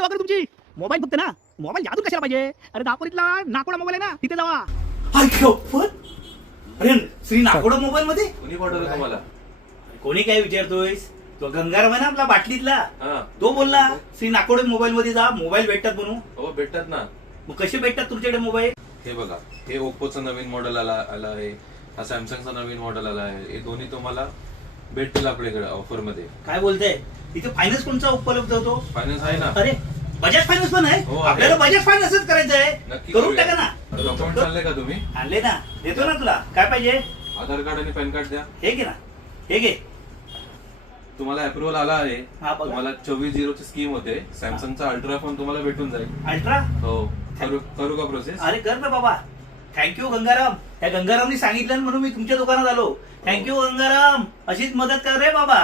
सेवा करू तुमची. मोबाईल फक्त ना, मोबाईल जादून कशाला पाहिजे. अरे दापोलीतला नाकोडा मोबाईल आहे ना, तिथे जावा. अरे श्री नाकोडा मोबाईल मध्ये कोणी पाठवलं तुम्हाला? कोणी काय विचारतोयस? तो गंगाराम आहे ना आपला बाटलीतला, हा. तो बोलला श्री नाकोडे मोबाईल मध्ये जा, मोबाईल भेटतात म्हणून. हो भेटतात ना. मग कसे भेटतात तुमच्याकडे मोबाईल? हे बघा, हे ओप्पोचं नवीन मॉडेल आला आहे, हा सॅमसंगचा नवीन मॉडेल आला आहे. हे दोन्ही तुम्हाला भेटतील आपल्याकडे ऑफर मध्ये. काय बोलताय? इथे फायनान्स कोणचा उपलब्ध होतो? फायनान्स आहे ना. अरे बजाज फायनान्स पण आहे. हो, आहे. आपल्याला बजाज फायनान्सच करायचं आहे. नक्की करून करूया. टाका ना. डॉक्युमेंट आणले का तुम्ही? आणले ना, देतो ना तुला. काय पाहिजे? आधार कार्ड आणि पॅन कार्ड द्या. हे घे ना, हे घे. तुम्हाला अप्रुव्हल आला आहे. हा, बघा. तुम्हाला 24/0 ची स्कीम होते. सॅमसंगचा अल्ट्रा फोन तुम्हाला भेटून जाईल. अल्ट्रा? हो. करू का प्रोसेस? अरे कर ना बाबा. थँक्यू गंगाराम. त्या गंगारामनी सांगितलं म्हणून मी तुमच्या दुकानात आलो. थँक्यू गंगाराम. अशीच मदत कर रे बाबा.